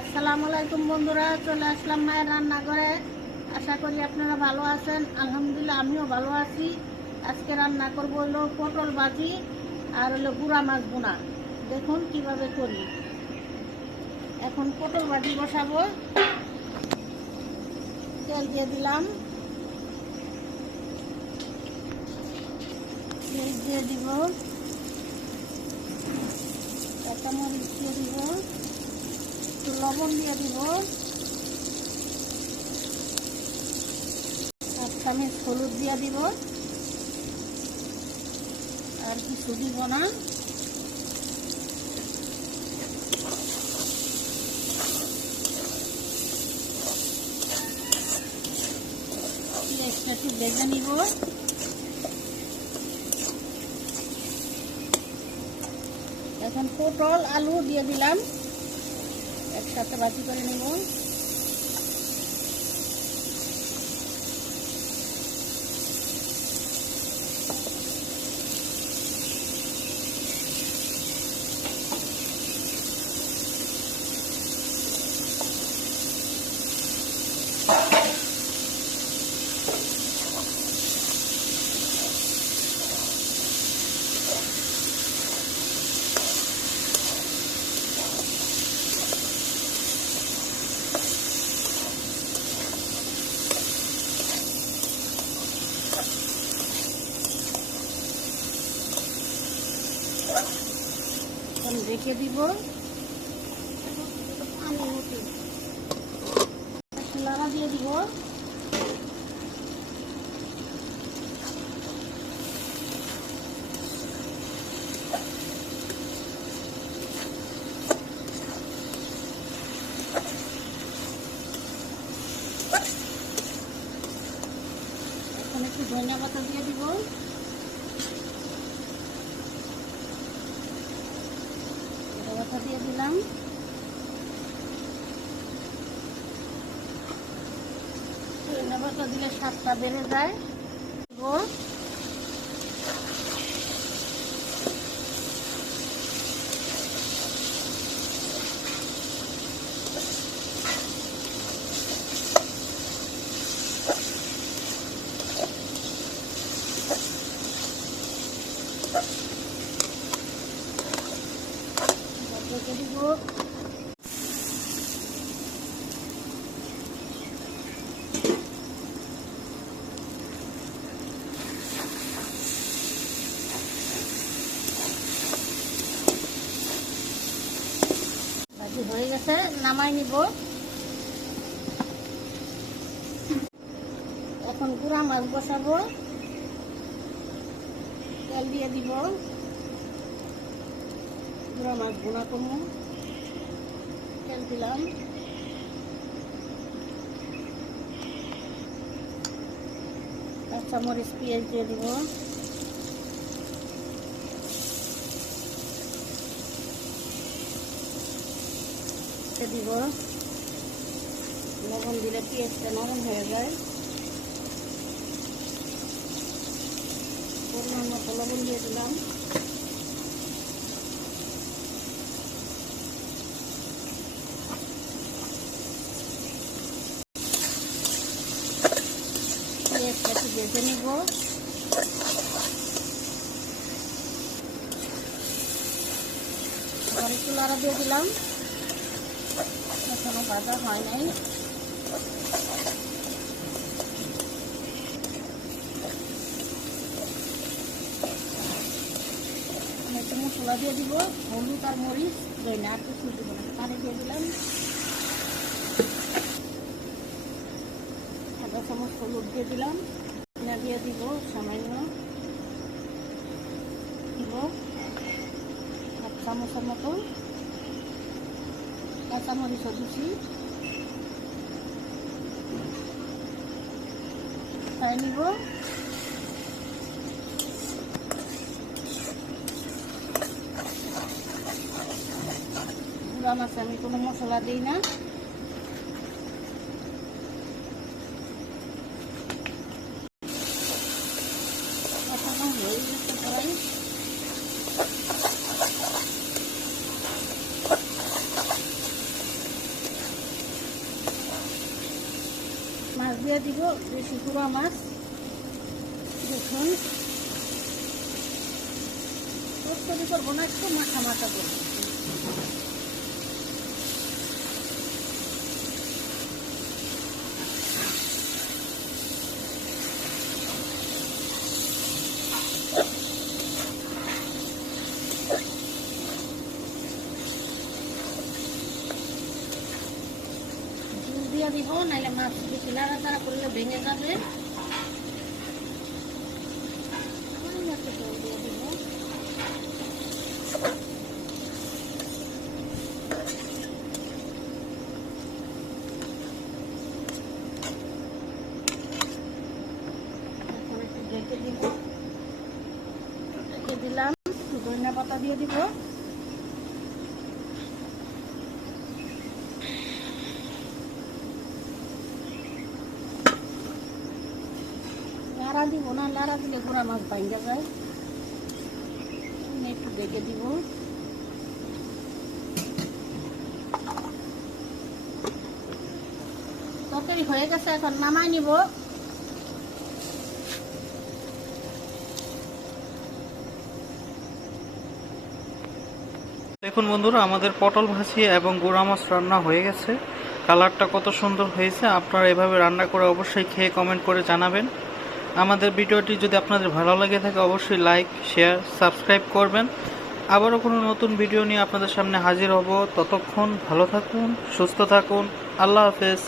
আসসালামু আলাইকুম বন্ধুরা, চলে আসলাম মায়ের রান্নাঘরে। আশা করি আপনারা ভালো আছেন। আলহামদুলিল্লাহ, আমিও ভালো আছি। আজকে রান্না করব হলো পটল ভাজি আর হলো গুঁড়া মাছ বোনা দেখুন কীভাবে করি। এখন পটল ভাজি বসাবো। তেল দিয়ে দিলাম। দিয়ে দিব। কাঁচামরিচ দিয়ে দিব। একটু লবণ দিয়ে দিব। এক চামচ হলুদ দিয়ে দিব। আর কিছু দিব না। একটু নিব। এখন পটল, আলু দিয়ে দিলাম। একসাথে বাকি করে নেব। এখন রেখে দিব। আমি দিয়ে দিব। একটু ধনিয়া পাতা দিয়ে দিব। কথা দিয়ে দিলাম। দিলে স্বাদটা বেড়ে যায় দিব। রেখে দিব ভাজি হয়ে গেছে, নামাই নিব। এখন গুঁড়া মাছ বসাবো। তেল দিয়ে দিব। গুঁড়া মাছ বোনা করব। তেল দিলাম। কাঁচা মরিচ পেঁয়াজ দিয়ে দিব। দিয়ে দিব। লবণ দিলে পেঁয়াজটা নরম হয়ে যায়। পরিমাণ মতো লবণ দিয়ে দিলাম। পেঁয়াজটা নিব। দিয়ে দিলাম। এখনও ভাজা হয় নাই। মশলা দিয়ে দিব, হলুদ আর মরিচ দইনা আর কিছু দিব না, পানি দিয়ে দিলাম। আধা চামচ হলুদ দিয়ে দিলাম না দিয়ে দিব সামান্য দিব এক চামচের মতো। কাঁচামরিচ দিচ্ছি খাই নিব। গুঁড়া মাছে আমি কোনো মশলা দিই না এখনও হয়ে গেছে প্রায় দিয়ে দিব বেশি গুঁড়া মাছ। দেখুন। তরকারি করব না একটু মাখা মাখা করব। দিব নাহলে মাছ বেশি লাড়াচাড়া করলে ভেঙে যাবে। দিলাম ধনিয়া পাতা দিয়ে দিব। লাড়া দিব না লাড়া দিলে গুঁড়া মাছ ভাঙ্গা যায়। একটু দেখে দিব। তরকারি হয়ে গেছে, এখন নামাই নিব। দেখুন বন্ধুরা, আমাদের পটল ভাজি এবং গুঁড়া মাছ রান্না হয়ে গেছে। কালারটা কত সুন্দর হয়েছে, আপনারা এভাবে রান্না করে অবশ্যই খেয়ে কমেন্ট করে জানাবেন। আমাদের ভিডিওটি যদি আপনাদের ভালো লাগে থাকে, অবশ্যই লাইক শেয়ার সাবস্ক্রাইব করবেন। আবারও কোনো নতুন ভিডিও নিয়ে আপনাদের সামনে হাজির হব। ততক্ষণ ভালো থাকুন, সুস্থ থাকুন। আল্লাহ হাফেজ।